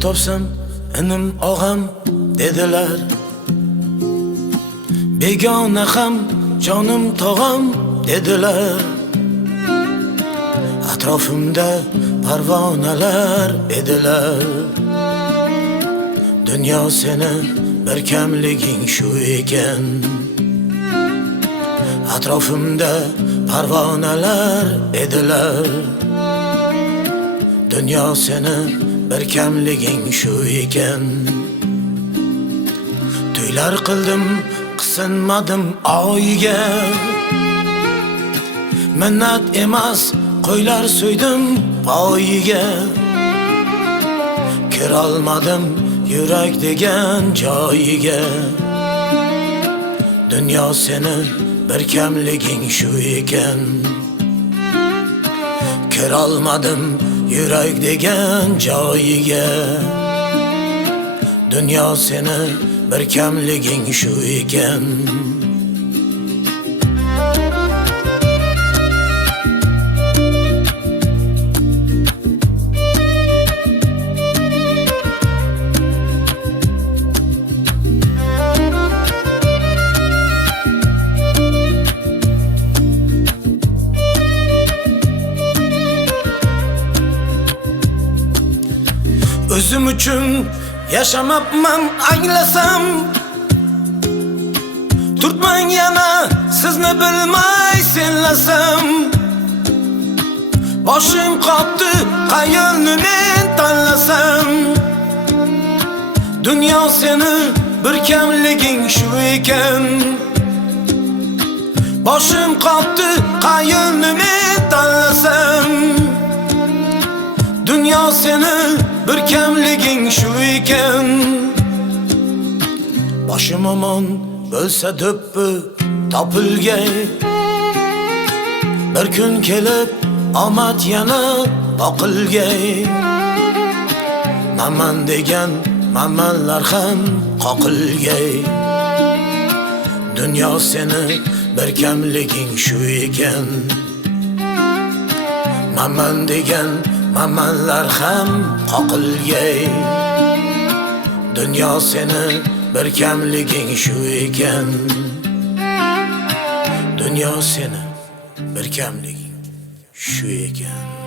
topsam inim og'am dedilar. Begona ham jonim tog'am dedilar. Atrofimda parvonalar edilar. Dunyo seni bir kamliging shu ekan. Atrofimda parvonalar edilar. Dunyo seni bir kamliging shu ekan. To'ylar qildim, qisinmadim oyga. Minnat emas, qo'ylar so'ydim poyiga. Kirolmadim yurak degan joyiga. Dunyo seni bir kamliging shu ekan. Kirolmadim yurak degan joyiga. Dunyo seni bir kamliging shu ekan. Özüm üçün yaşamapman anglasam. Turtman yana sizni bilmay senlasam. Boshim qotdi qayerni men tanlasam. Dunyo seni bir kamliging shu ekan. Boshim qotdi qayerni men tanlasam. Dunyo seni bir kamliging shu ekan. Boshim omon bo'lsa do'ppi topilgay. Bir kun kelib omad yana boqilgay. Maman degan mamanlar ham qoqilgay. Dunyo seni bir kamliging shu ekan. Maman degan mamanlar ham qoqilgay. Dunyo seni bir kamliging shu ekan. Dunyo seni bir kamliging shu ekan.